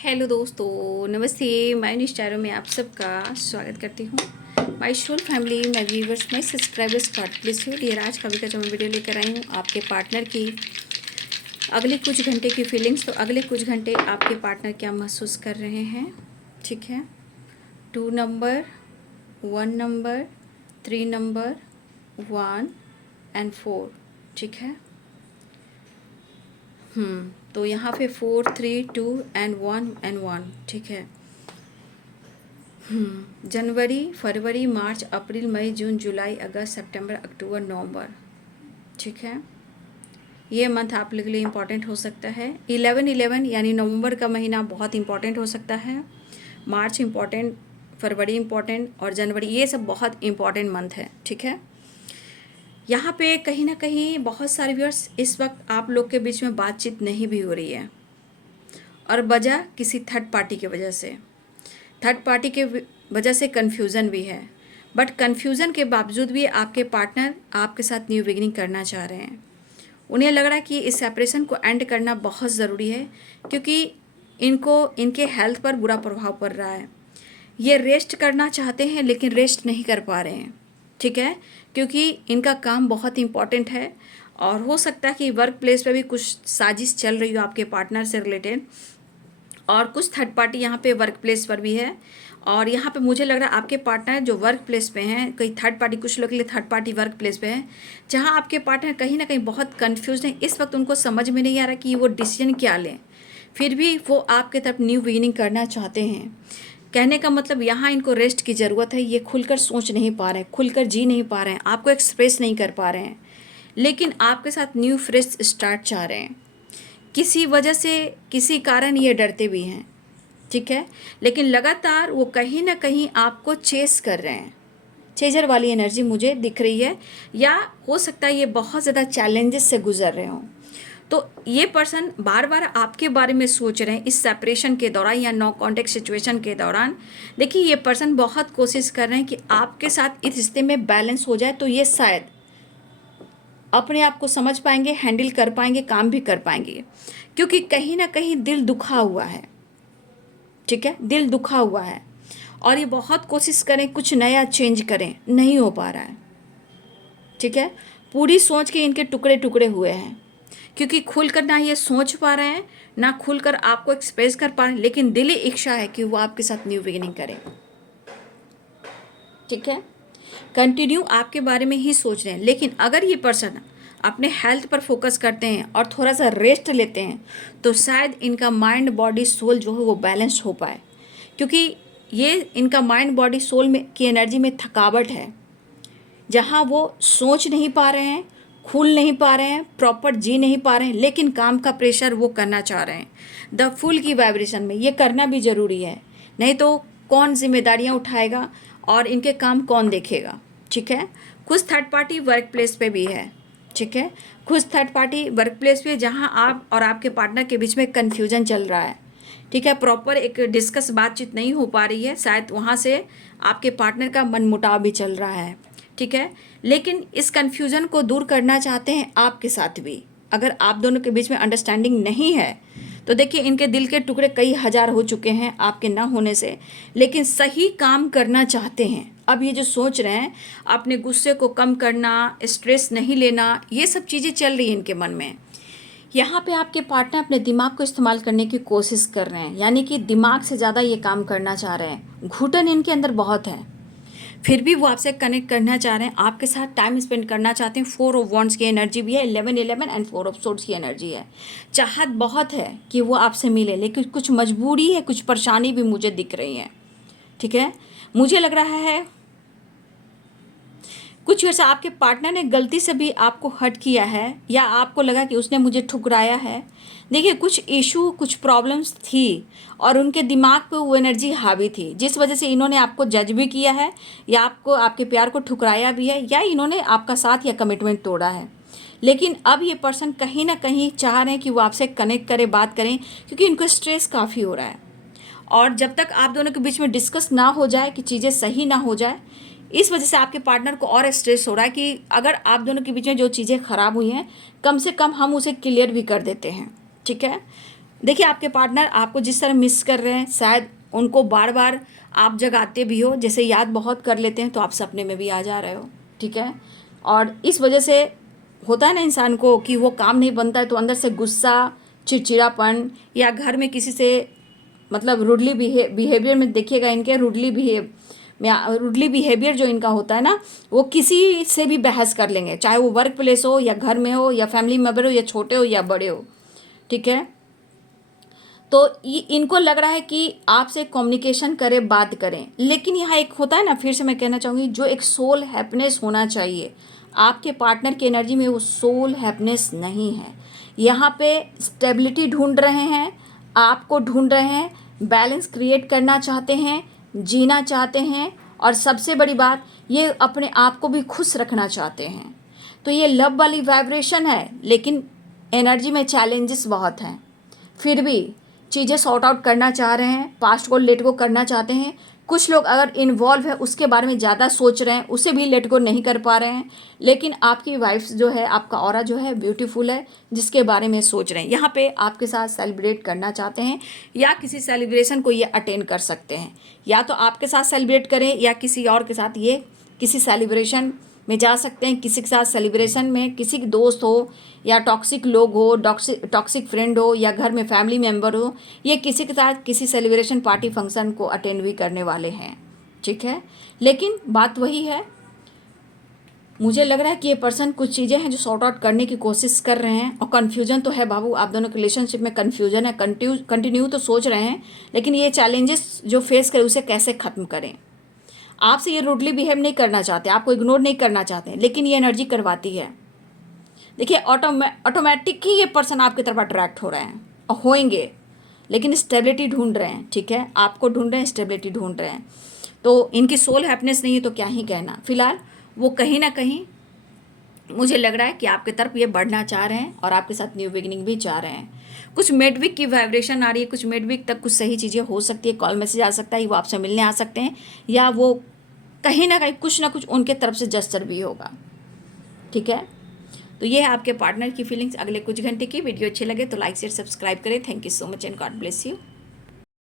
Hello दोस्तों, नमस्ते। मैं निष्ठारों में आप सबका स्वागत करती हूँ। My soul family, my viewers, my subscribers, God bless you dear. आज का भी का जो मैं वीडियो लेकर आई हूँ आपके पार्टनर की अगले कुछ घंटे की फीलिंग्स। तो अगले कुछ घंटे आपके पार्टनर क्या महसूस कर रहे हैं, ठीक है। 2 नंबर, 1 नंबर, 3 नंबर, 1 एंड 4, ठीक है। तो यहाँ पे 4, 3, 2 एंड 1, ठीक है। जनवरी, फरवरी, मार्च, अप्रैल, मई, जून, जुलाई, अगस्त, सितंबर, अक्टूबर, नवंबर, ठीक है। ये मंथ आप लोग के लिए इम्पॉर्टेंट हो सकता है। 11-11 यानी नवंबर का महीना बहुत इम्पॉर्टेंट हो सकता है। मार्च इम्पॉर्टेंट, फरवरी इम्पॉर्टेंट और जनवरी, ये सब बहुत इम्पॉर्टेंट मंथ है, ठीक है। यहाँ पे कहीं ना कहीं बहुत सारे व्यूअर्स इस वक्त आप लोग के बीच में बातचीत नहीं भी हो रही है, और वजह किसी थर्ड पार्टी की वजह से। थर्ड पार्टी के वजह से कन्फ्यूज़न भी है, बट कन्फ्यूज़न के बावजूद भी आपके पार्टनर आपके साथ न्यू बिगिनिंग करना चाह रहे हैं। उन्हें लग रहा है कि इस सेपरेशन को एंड करना बहुत ज़रूरी है, क्योंकि इनको इनके हेल्थ पर बुरा प्रभाव पड़ रहा है। ये रेस्ट करना चाहते हैं लेकिन रेस्ट नहीं कर पा रहे हैं, ठीक है, क्योंकि इनका काम बहुत इम्पॉर्टेंट है। और हो सकता है कि वर्क प्लेस पे भी कुछ साजिश चल रही हो आपके पार्टनर से रिलेटेड, और कुछ थर्ड पार्टी यहाँ पे वर्क प्लेस पर भी है। और यहाँ पे मुझे लग रहा है आपके पार्टनर जो वर्क प्लेस पे हैं, कई थर्ड पार्टी, कुछ लोग के लिए थर्ड पार्टी वर्क प्लेस पे हैं, जहाँ आपके पार्टनर कहीं ना कहीं बहुत कंफ्यूज हैं। इस वक्त उनको समझ में नहीं आ रहा कि वो डिसीजन क्या लें, फिर भी वो आपके तरफ न्यू बिगिनिंग करना चाहते हैं। कहने का मतलब यहाँ इनको रेस्ट की ज़रूरत है। ये खुलकर सोच नहीं पा रहे हैं, खुलकर जी नहीं पा रहे हैं, आपको एक्सप्रेस नहीं कर पा रहे हैं, लेकिन आपके साथ न्यू फ्रेश स्टार्ट चाह रहे हैं। किसी वजह से, किसी कारण ये डरते भी हैं, ठीक है, लेकिन लगातार वो कहीं ना कहीं आपको चेस कर रहे हैं। चेजर वाली एनर्जी मुझे दिख रही है, या हो सकता है ये बहुत ज़्यादा चैलेंजेस से गुजर रहे हों। तो ये पर्सन बार बार आपके बारे में सोच रहे हैं इस सेपरेशन के दौरान या नो कॉन्टेक्ट सिचुएशन के दौरान। देखिए, ये पर्सन बहुत कोशिश कर रहे हैं कि आपके साथ इस रिश्ते में बैलेंस हो जाए, तो ये शायद अपने आप को समझ पाएंगे, हैंडल कर पाएंगे, काम भी कर पाएंगे, क्योंकि कहीं ना कहीं दिल दुखा हुआ है, ठीक है, दिल दुखा हुआ है। और ये बहुत कोशिश करें कुछ नया चेंज करें, नहीं हो पा रहा है, ठीक है। पूरी सोच के इनके टुकड़े टुकड़े हुए हैं, क्योंकि खुलकर ना ये सोच पा रहे हैं, ना खुलकर आपको एक्सप्रेस कर पा रहे हैं, लेकिन दिली इच्छा है कि वो आपके साथ न्यू बिगिनिंग करें, ठीक है। कंटिन्यू आपके बारे में ही सोच रहे हैं, लेकिन अगर ये पर्सन अपने हेल्थ पर फोकस करते हैं और थोड़ा सा रेस्ट लेते हैं, तो शायद इनका माइंड बॉडी सोल जो है वो बैलेंस हो पाए, क्योंकि ये इनका माइंड बॉडी सोल में की एनर्जी में थकावट है, जहाँ वो सोच नहीं पा रहे हैं, खुल नहीं पा रहे हैं, प्रॉपर जी नहीं पा रहे हैं, लेकिन काम का प्रेशर वो करना चाह रहे हैं। द फुल की वाइब्रेशन में ये करना भी ज़रूरी है, नहीं तो कौन जिम्मेदारियाँ उठाएगा और इनके काम कौन देखेगा, ठीक है। कुछ थर्ड पार्टी वर्क प्लेस पे भी है, ठीक है, कुछ थर्ड पार्टी वर्क प्लेस पे जहाँ आप और आपके पार्टनर के बीच में कन्फ्यूजन चल रहा है, ठीक है, प्रॉपर एक डिस्कस बातचीत नहीं हो पा रही है, शायद वहाँ से आपके पार्टनर का मनमुटाव भी चल रहा है, ठीक है। लेकिन इस कन्फ्यूज़न को दूर करना चाहते हैं आपके साथ भी। अगर आप दोनों के बीच में अंडरस्टैंडिंग नहीं है, तो देखिए, इनके दिल के टुकड़े कई हज़ार हो चुके हैं आपके ना होने से, लेकिन सही काम करना चाहते हैं। अब ये जो सोच रहे हैं अपने गुस्से को कम करना, स्ट्रेस नहीं लेना, ये सब चीज़ें चल रही हैं इनके मन में। यहाँ पे आपके पार्टनर अपने दिमाग को इस्तेमाल करने की कोशिश कर रहे हैं, यानी कि दिमाग से ज़्यादा ये काम करना चाह रहे हैं। घुटन इनके अंदर बहुत है, फिर भी वो आपसे कनेक्ट करना चाह रहे हैं, आपके साथ टाइम स्पेंड करना चाहते हैं। 4 ऑफ वॉन्ड्स की एनर्जी भी है, 11-11 एंड 4 ऑफ सोर्ड्स की एनर्जी है। चाहत बहुत है कि वो आपसे मिले, लेकिन कुछ मजबूरी है, कुछ परेशानी भी मुझे दिख रही है, ठीक है। मुझे लग रहा है कुछ वैसा आपके पार्टनर ने गलती से भी आपको हर्ट किया है, या आपको लगा कि उसने मुझे ठुकराया है। देखिए, कुछ इशू, कुछ प्रॉब्लम्स थी, और उनके दिमाग पे वो एनर्जी हावी थी, जिस वजह से इन्होंने आपको जज भी किया है, या आपको आपके प्यार को ठुकराया भी है, या इन्होंने आपका साथ या कमिटमेंट तोड़ा है। लेकिन अब ये पर्सन कहीं ना कहीं चाह रहे हैं कि वो आपसे कनेक्ट करें, बात करें, क्योंकि इनको स्ट्रेस काफ़ी हो रहा है। और जब तक आप दोनों के बीच में डिस्कस ना हो जाए, कि चीज़ें सही ना हो जाए, इस वजह से आपके पार्टनर को और स्ट्रेस हो रहा है कि अगर आप दोनों के बीच में जो चीज़ें ख़राब हुई हैं, कम से कम हम उसे क्लियर भी कर देते हैं, ठीक है। देखिए आपके पार्टनर आपको जिस तरह मिस कर रहे हैं, शायद उनको बार बार आप जगाते भी हो, जैसे याद बहुत कर लेते हैं तो आप सपने में भी आ जा रहे हो, ठीक है। और इस वजह से होता है ना इंसान को कि वो काम नहीं बनता है तो अंदर से गुस्सा, चिड़चिड़ापन, या घर में किसी से मतलब रूडली बिहेवियर में देखिएगा इनके रूडली बिहेवियर जो इनका होता है ना, वो किसी से भी बहस कर लेंगे, चाहे वो वर्क प्लेस हो या घर में हो या फैमिली मेम्बर हो या छोटे हो या बड़े हो, ठीक है। तो इनको लग रहा है कि आपसे कम्युनिकेशन करें, बात करें, लेकिन यहाँ एक होता है ना, फिर से मैं कहना चाहूँगी, जो एक सोल हैप्पीनेस होना चाहिए आपके पार्टनर की एनर्जी में, वो सोल हैप्पीनेस नहीं है। यहाँ पे स्टेबिलिटी ढूंढ रहे हैं, आपको ढूंढ रहे हैं, बैलेंस क्रिएट करना चाहते हैं, जीना चाहते हैं, और सबसे बड़ी बात ये अपने आप को भी खुश रखना चाहते हैं। तो ये लव वाली वाइब्रेशन है, लेकिन एनर्जी में चैलेंजेस बहुत हैं। फिर भी चीज़ें सॉर्ट आउट करना चाह रहे हैं, पास्ट को लेट गो करना चाहते हैं। कुछ लोग अगर इन्वॉल्व है उसके बारे में ज़्यादा सोच रहे हैं, उसे भी लेट गो नहीं कर पा रहे हैं। लेकिन आपकी वाइफ जो है, आपका ऑरा जो है ब्यूटीफुल है, जिसके बारे में सोच रहे हैं। यहाँ पे आपके साथ सेलिब्रेट करना चाहते हैं, या किसी सेलिब्रेशन को ये अटेंड कर सकते हैं, या तो आपके साथ सेलिब्रेट करें या किसी और के साथ ये किसी सेलिब्रेशन में जा सकते हैं। किसी के साथ सेलिब्रेशन में किसी के दोस्त हो या टॉक्सिक लोग हो, टॉक्सिक फ्रेंड हो, या घर में फैमिली मेम्बर हो, ये किसी के साथ किसी सेलिब्रेशन पार्टी फंक्शन को अटेंड भी करने वाले हैं, ठीक है। लेकिन बात वही है, मुझे लग रहा है कि ये पर्सन कुछ चीज़ें हैं जो सॉर्ट आउट करने की कोशिश कर रहे हैं। और कन्फ्यूजन तो है बाबू, आप दोनों के रिलेशनशिप में कन्फ्यूजन है, कंटिन्यू तो सोच रहे हैं, लेकिन ये चैलेंजेस जो फेस करें उसे कैसे ख़त्म करें। आपसे ये रूडली बिहेव नहीं करना चाहते, आपको इग्नोर नहीं करना चाहते, लेकिन ये एनर्जी करवाती है। देखिए ऑटोमेटिक ही ये पर्सन आपकी तरफ अट्रैक्ट हो रहे हैं और होंगे, लेकिन स्टेबिलिटी ढूंढ रहे हैं, ठीक है। आपको ढूंढ रहे हैं, स्टेबिलिटी ढूंढ रहे हैं। तो इनकी सोल हैप्पीनेस नहीं है तो क्या ही कहना। फिलहाल वो कहीं ना कहीं मुझे लग रहा है कि आपकी तरफ ये बढ़ना चाह रहे हैं और आपके साथ न्यू बिगिनिंग भी चाह रहे हैं। कुछ मिडवीक की वाइब्रेशन आ रही है, कुछ मिडवीक तक कुछ सही चीज़ें हो सकती है, कॉल मैसेज आ सकता है, वो आपसे मिलने आ सकते हैं, या वो कहीं ना कुछ उनके तरफ से जस्टर भी होगा, ठीक है। तो ये है आपके पार्टनर की फीलिंग्स अगले कुछ घंटे की। वीडियो अच्छे लगे तो लाइक शेयर सब्सक्राइब करें। Thank you so much and God bless you.